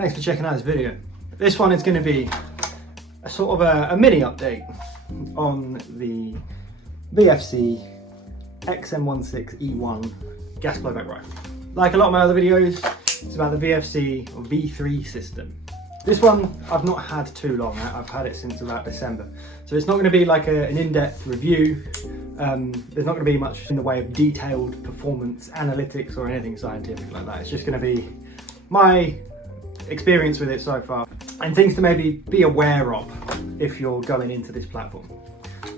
Thanks for checking out this video. This one is going to be a sort of a mini update on the VFC XM16E1 gas blowback rifle. Like a lot of my other videos, it's about the VFC or V3 system. This one I've not had too long. I've had it since about December, so it's not going to be like an in-depth review. There's not going to be much in the way of detailed performance analytics or anything scientific like that. It's just going to be my experience with it so far and things to maybe be aware of if you're going into this platform.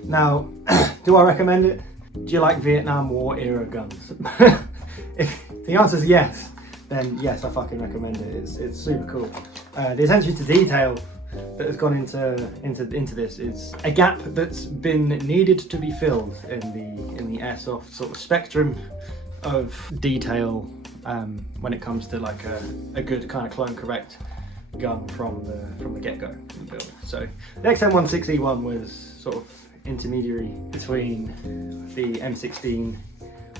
Now, do I recommend it? Do you like Vietnam War era guns? If the answer is yes, then yes, I fucking recommend it. It's super cool. The attention to detail that has gone into this is a gap that's been needed to be filled in the airsoft sort of spectrum of detail when it comes to like a good kind of clone correct gun from the get-go in the build. So the XM16E1 was sort of intermediary between the M16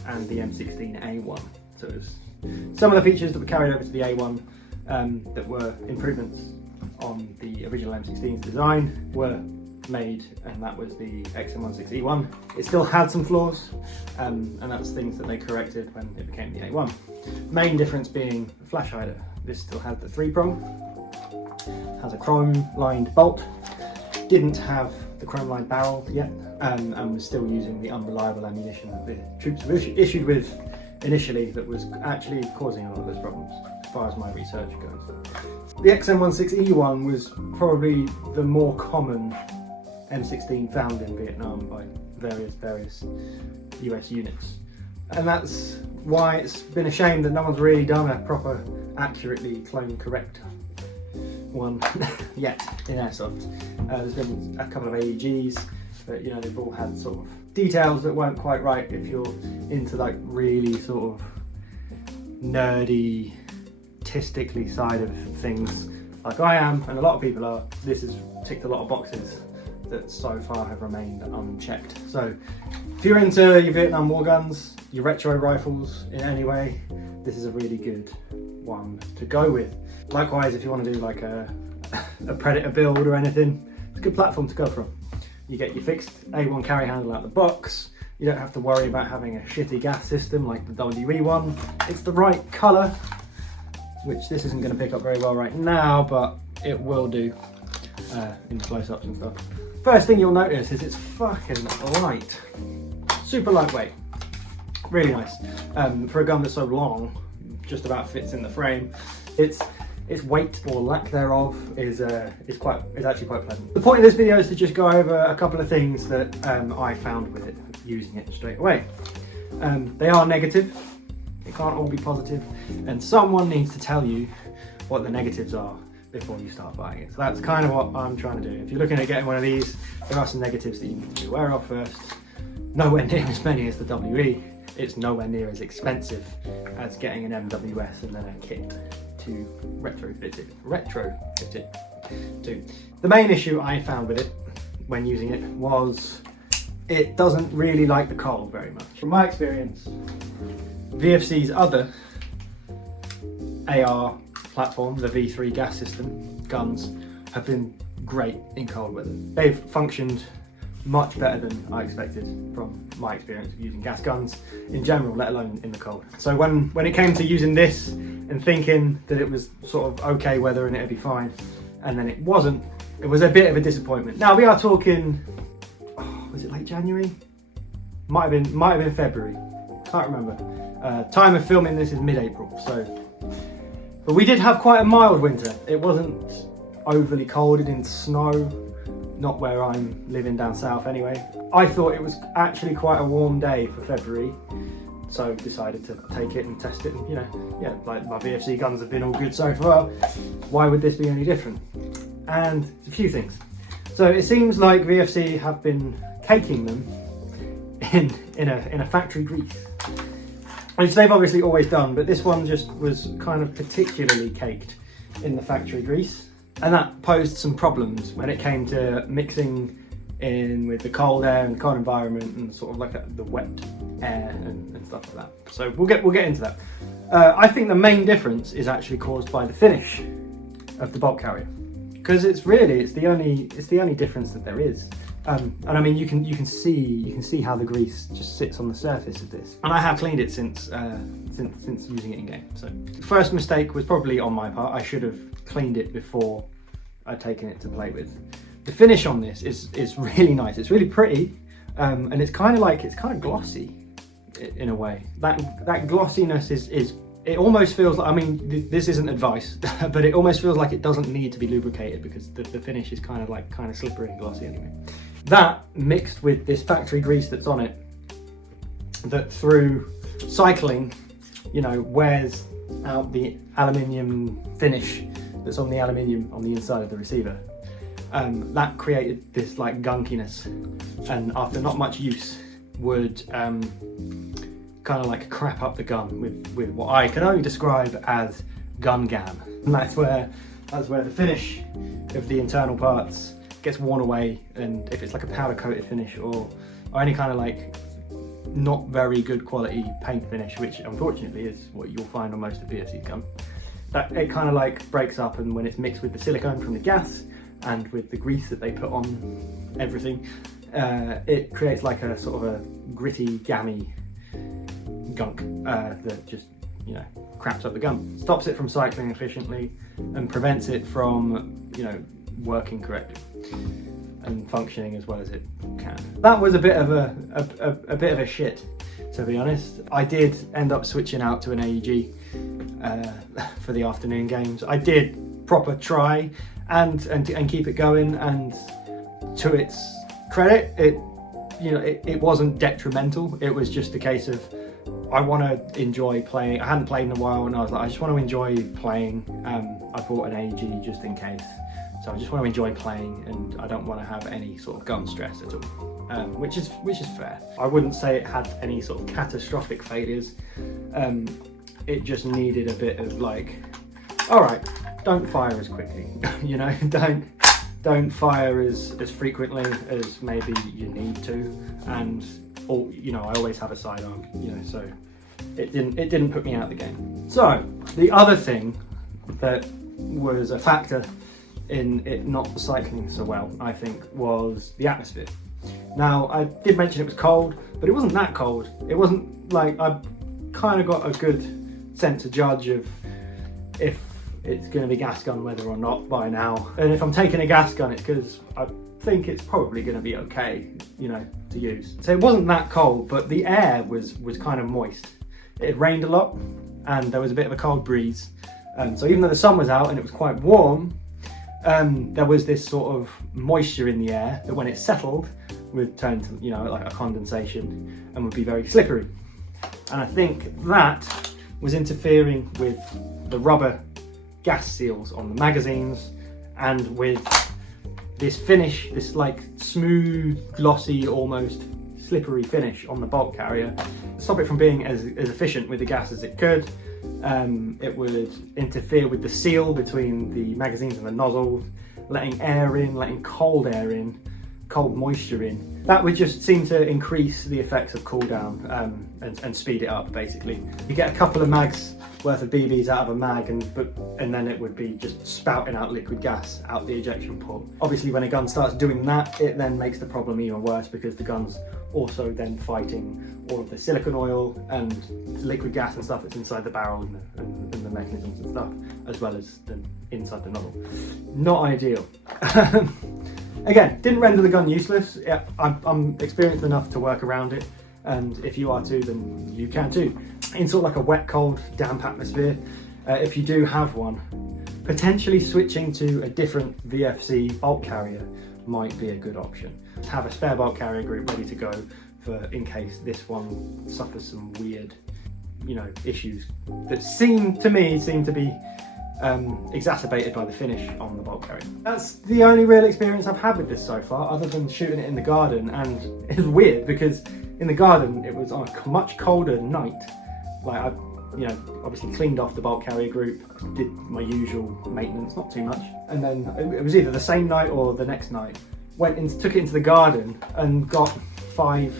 and the M16A1. So it was some of the features that were carried over to the A1 that were improvements on the original M16's design were made, and that was the XM16E1. It still had some flaws, and that's things that they corrected when it became the A1. Main difference being the flash hider. This still had the 3-prong, has a chrome lined bolt, didn't have the chrome lined barrel yet, and was still using the unreliable ammunition that the troops were issued with initially that was actually causing a lot of those problems as far as my research goes. The XM16E1 was probably the more common M16 found in Vietnam by various US units, and that's why it's been a shame that no one's really done a proper accurately clone correct one yet in airsoft. There's been a couple of AEGs, but you know, they've all had sort of details that weren't quite right if you're into like really sort of nerdy, artistically side of things like I am, and a lot of people are. This has ticked a lot of boxes that so far have remained unchecked. So if you're into your Vietnam War guns, your retro rifles in any way, this is a really good one to go with. Likewise, if you want to do like a Predator build or anything, it's a good platform to go from. You get your fixed A1 carry handle out the box. You don't have to worry about having a shitty gas system like the WE one. It's the right colour, which this isn't going to pick up very well right now, but it will do in close-ups and stuff. First thing you'll notice is it's fucking light. Super lightweight. Really nice. For a gun that's so long, just about fits in the frame. Its weight or lack thereof is actually quite pleasant. The point of this video is to just go over a couple of things that I found with it, using it straight away. They are negative. It can't all be positive, and someone needs to tell you what the negatives are before you start buying it. So that's kind of what I'm trying to do. If you're looking at getting one of these, there are some negatives that you need to be aware of first. Nowhere near as many as the WE. It's nowhere near as expensive as getting an MWS and then a kit to retrofit it to. The main issue I found with it when using it was it doesn't really like the cold very much. From my experience, VFC's other AR platform, the V3 gas system guns, have been great in cold weather. They've functioned much better than I expected from my experience of using gas guns in general, let alone in the cold. So when it came to using this and thinking that it was sort of okay weather and it'd be fine, and then it wasn't, it was a bit of a disappointment. Now we are talking, was it late January? Might have been February, can't remember. Time of filming this is mid-April, but we did have quite a mild winter. It wasn't overly cold, it didn't snow. Not where I'm living down south anyway. I thought it was actually quite a warm day for February, so decided to take it and test it, and you know, yeah, like my VFC guns have been all good so far. Why would this be any different? And a few things. So it seems like VFC have been caking them in a factory grease, which they've obviously always done, but this one just was kind of particularly caked in the factory grease. And that posed some problems when it came to mixing in with the cold air and cold environment and sort of like the wet air and stuff like that. So we'll get into that. I think the main difference is actually caused by the finish of the bulk carrier, because it's the only difference that there is. And I mean, you can see how the grease just sits on the surface of this, and I have cleaned it since using it in game. So the first mistake was probably on my part. I should have cleaned it before I'd taken it to play with. The finish on this is really nice. It's really pretty, and it's kind of glossy in a way. That glossiness is it almost feels like, I mean, this isn't advice, but it almost feels like it doesn't need to be lubricated, because the finish is kind of slippery and glossy anyway. That mixed with this factory grease that's on it, that through cycling, you know, wears out the aluminium finish that's on the aluminium on the inside of the receiver. That created this like gunkiness, and after not much use would kind of like crap up the gun with what I can only describe as gun gam. And that's where the finish of the internal parts gets worn away, and if it's like a powder coated finish or any kind of like not very good quality paint finish, which unfortunately is what you'll find on most of VFC's gun, that it kind of like breaks up, and when it's mixed with the silicone from the gas and with the grease that they put on everything, it creates like a sort of a gritty, gammy gunk that just, you know, craps up the gun, stops it from cycling efficiently, and prevents it from, you know, working correctly and functioning as well as it can. That was a bit of a shit, to be honest. I did end up switching out to an AEG for the afternoon games. I did proper try and keep it going, and to its credit, it wasn't detrimental. It was just a case of, I want to enjoy playing. I hadn't played in a while, and I was like, I just want to enjoy playing. I bought an AEG just in case, so I just want to enjoy playing, and I don't want to have any sort of gun stress at all, which is fair. I wouldn't say it had any sort of catastrophic failures. It just needed a bit of like, all right, don't fire as quickly, you know, don't fire as frequently as maybe you need to, and you know, I always have a sidearm, you know, so it didn't put me out of the game. So the other thing that was a factor in it not cycling so well, I think, was the atmosphere. Now, I did mention it was cold, but it wasn't that cold. It wasn't like, I kind of got a good sense of judge of if it's going to be gas gun weather or not by now. And if I'm taking a gas gun, it's because I think it's probably going to be okay, you know, to use. So it wasn't that cold, but the air was kind of moist. It had rained a lot, and there was a bit of a cold breeze. So even though the sun was out and it was quite warm, there was this sort of moisture in the air that when it settled would turn to, you know, like a condensation and would be very slippery. And I think that was interfering with the rubber gas seals on the magazines, and with this finish, this like smooth, glossy, almost slippery finish on the bulk carrier, stop it from being as efficient with the gas as it could. It would interfere with the seal between the magazines and the nozzles, letting air in, letting cold air in, cold moisture in. That would just seem to increase the effects of cool down and speed it up, basically. You get a couple of mags worth of BBs out of a mag, and then it would be just spouting out liquid gas out the ejection port. Obviously, when a gun starts doing that, it then makes the problem even worse, because the gun's also then fighting all of the silicone oil and liquid gas and stuff that's inside the barrel and the mechanisms and stuff, as well as the inside the nozzle. Not ideal. Again, didn't render the gun useless. Yeah, I'm experienced enough to work around it, and if you are too, then you can too. In sort of like a wet, cold, damp atmosphere, if you do have one, potentially switching to a different VFC bulk carrier might be a good option. Have a spare bulk carrier group ready to go for in case this one suffers some weird, you know, issues that seem to be exacerbated by the finish on the bulk carrier. That's the only real experience I've had with this so far, other than shooting it in the garden. And it's weird because in the garden it was on a much colder night. Like, I, you know, obviously cleaned off the bulk carrier group, did my usual maintenance, not too much, and then it was either the same night or the next night, took it into the garden and got 5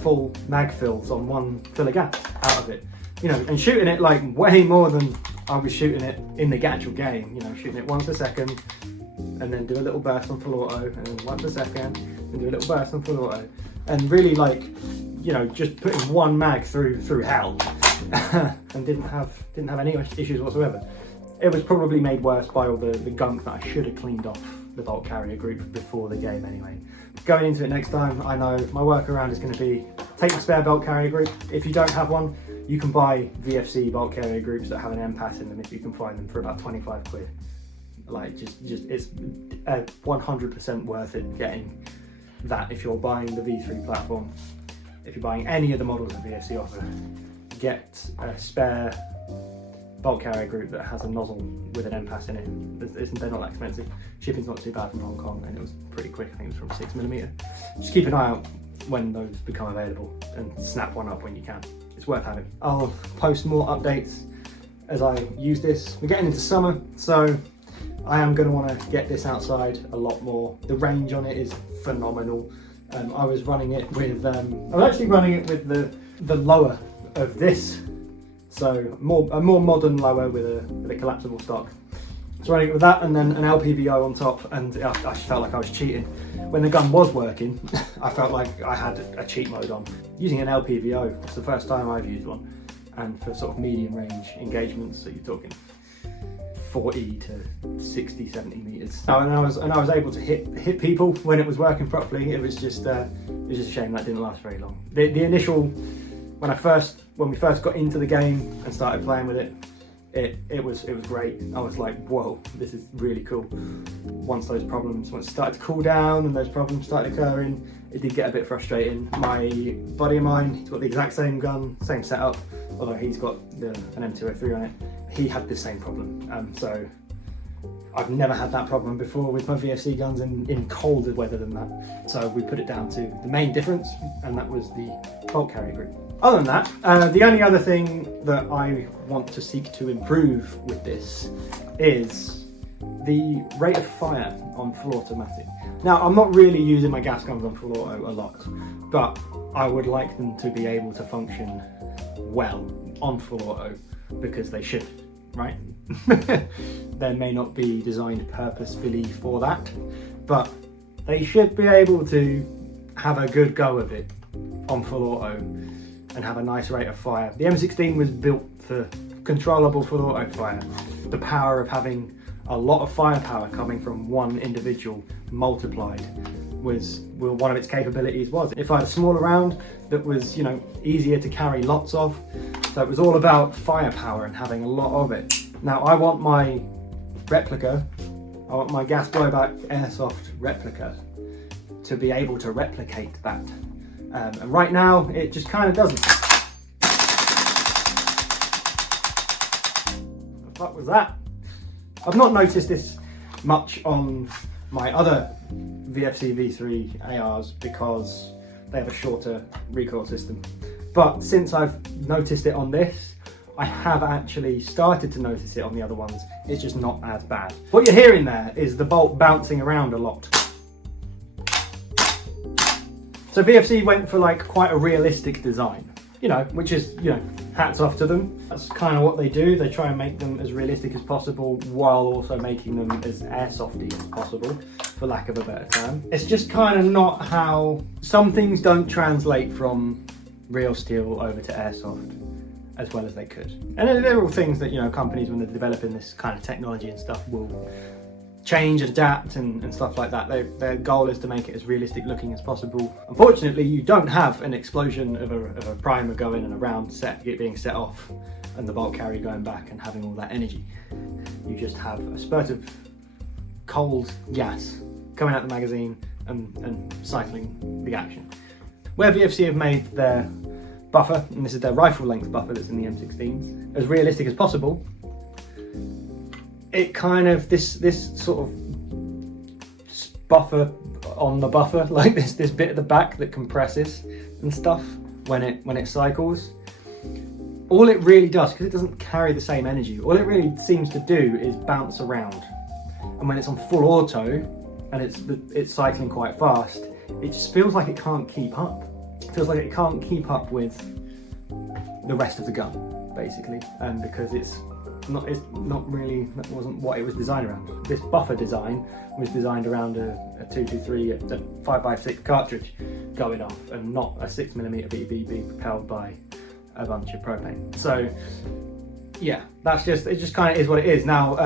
full mag fills on one fill of gas out of it. You know, and shooting it like way more than I was shooting it in the actual game, you know, shooting it once a second, and then do a little burst on full auto, and then once a second, and do a little burst on full auto, and really, like, you know, just putting one mag through hell, and didn't have any issues whatsoever. It was probably made worse by all the gunk that I should have cleaned off the bolt carrier group before the game anyway. Going into it next time, I know my workaround is going to be take the spare bolt carrier group. If you don't have one, you can buy VFC bolt carrier groups that have an MPAS in them if you can find them for about 25 quid. Like, just it's 100% worth it getting that if you're buying the V3 platform. If you're buying any of the models that VFC offer, get a spare bolt carrier group that has a nozzle with an MPAS in it. They're not that expensive. Shipping's not too bad from Hong Kong, and it was pretty quick. I think it was from 6mm. Just keep an eye out when those become available and snap one up when you can. It's worth having. I'll post more updates as I use this. We're getting into summer, so I am going to want to get this outside a lot more. The range on it is phenomenal. I was running it with, I'm actually running it with the lower of this. So a more modern lower with a collapsible stock. So running it with that and then an LPVO on top, and I felt like I was cheating. When the gun was working, I felt like I had a cheat mode on. Using an LPVO, it's the first time I've used one, and for sort of medium range engagements, so you're talking 40 to 60, 70 meters. And I was able to hit people when it was working properly. It was just a shame that didn't last very long. The initial, when we first got into the game and started playing with it, it was great. I was like, whoa, this is really cool. Once it started to cool down and those problems started occurring, it did get a bit frustrating. My buddy of mine, he's got the exact same gun, same setup, although he's got an M203 on it. He had the same problem. So I've never had that problem before with my VFC guns in colder weather than that. So we put it down to the main difference, and that was the bolt carrier group. Other than that, the only other thing that I want to seek to improve with this is the rate of fire on full automatic. Now, I'm not really using my gas guns on full auto a lot, but I would like them to be able to function well on full auto, because they should, right? They may not be designed purposefully for that, but they should be able to have a good go of it on full auto and have a nice rate of fire. The M16 was built for controllable full auto fire. The power of having a lot of firepower coming from one individual multiplied was one of its capabilities. If I had a smaller round that was, you know, easier to carry lots of, so it was all about firepower and having a lot of it. Now I want my replica, I want my gas blowback Airsoft replica to be able to replicate that. And right now it just kind of doesn't. What the fuck was that? I've not noticed this much on my other VFC V3 ARs because they have a shorter recoil system. But since I've noticed it on this, I have actually started to notice it on the other ones. It's just not as bad. What you're hearing there is the bolt bouncing around a lot. So VFC went for like quite a realistic design, you know, which is, you know, hats off to them. That's kind of what they do. They try and make them as realistic as possible while also making them as airsofty as possible, for lack of a better term. It's just kind of not how some things don't translate from real steel over to airsoft as well as they could. And they're all things that, you know, companies, when they're developing this kind of technology and stuff, will change, adapt and stuff like that. Their goal is to make it as realistic looking as possible. Unfortunately, you don't have an explosion of a primer going and a round being set off and the bolt carrier going back and having all that energy. You just have a spurt of cold gas coming out the magazine and cycling the action. Where VFC have made their buffer, and this is their rifle length buffer that's in the M16s, as realistic as possible, it kind of, this sort of buffer on the buffer, like this bit at the back that compresses and stuff when it cycles, all it really does, because it doesn't carry the same energy, all it really seems to do is bounce around. And when it's on full auto and it's cycling quite fast, it just feels like it can't keep up. It feels like it can't keep up with the rest of the gun, basically, because it's it's not really, that wasn't what it was designed around. This buffer design was designed around a 223, a 5.56 cartridge going off, and not a 6mm BB being propelled by a bunch of propane. So yeah, it just kind of is what it is. Now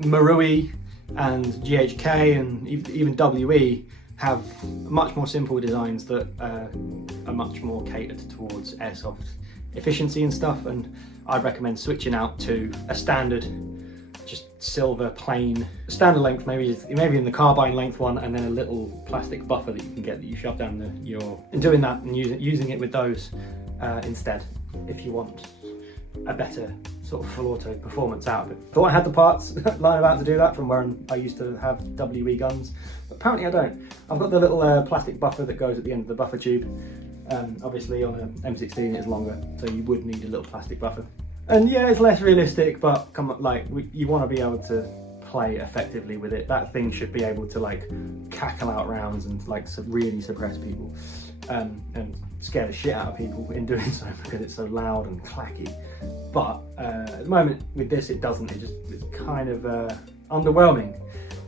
Marui and GHK and even WE have much more simple designs that are much more catered towards airsoft efficiency and stuff, and I'd recommend switching out to a standard, just silver plain standard length, maybe in the carbine length one, and then a little plastic buffer that you can get that you shove down and doing that and using it with those instead, if you want a better sort of full auto performance out of it. Thought I had the parts lying about to do that from where I used to have WE guns, but apparently I don't. I've got the little plastic buffer that goes at the end of the buffer tube. Obviously on an M16 it's longer, so you would need a little plastic buffer. And yeah, it's less realistic, but you want to be able to play effectively with it. That thing should be able to like cackle out rounds and like really suppress people, and scare the shit out of people in doing so because it's so loud and clacky. But at the moment with this it doesn't. It's kind of underwhelming,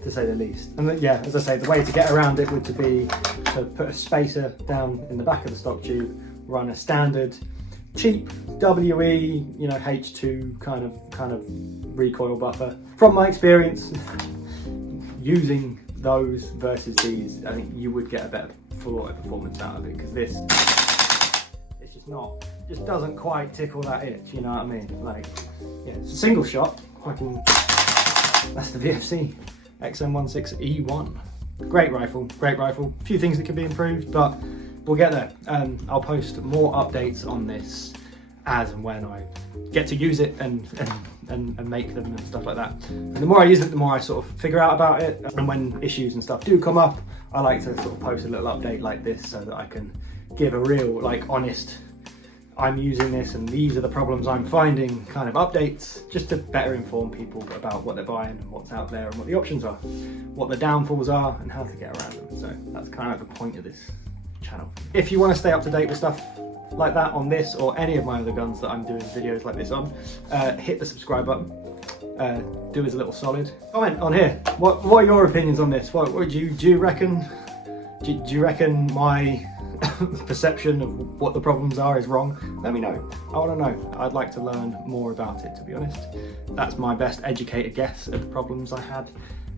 to say the least. And yeah, as I say, the way to get around it would be to put a spacer down in the back of the stock tube, run a standard cheap WE, H2 kind of recoil buffer. From my experience using those versus these, I think you would get a better full auto performance out of it, because this, it's just doesn't quite tickle that itch, you know what I mean? Like, yeah, it's a single shot. That's the VFC XM16E1. Great rifle. A few things that could be improved, but we'll get there. I'll post more updates on this as and when I get to use it and make them and stuff like that. And the more I use it, the more I sort of figure out about it. And when issues and stuff do come up, I like to sort of post a little update like this so that I can give a real, like, honest, I'm using this and these are the problems I'm finding kind of updates, just to better inform people about what they're buying and what's out there and what the options are, what the downfalls are and how to get around them. So that's kind of the point of this channel. If you want to stay up to date with stuff like that on this or any of my other guns that I'm doing videos like this on, hit the subscribe button. Do us a little solid. Comment on here. What are your opinions on this? What do you reckon? Do you reckon my perception of what the problems are is wrong? Let me know. I want to know. I'd like to learn more about it, to be honest. That's my best educated guess of the problems I had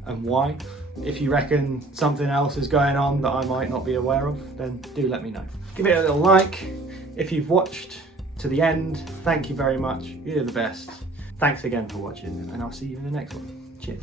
and why. If you reckon something else is going on that I might not be aware of, then do let me know. Give it a little like. If you've watched to the end, thank you very much. You're the best. Thanks again for watching, and I'll see you in the next one. Cheers.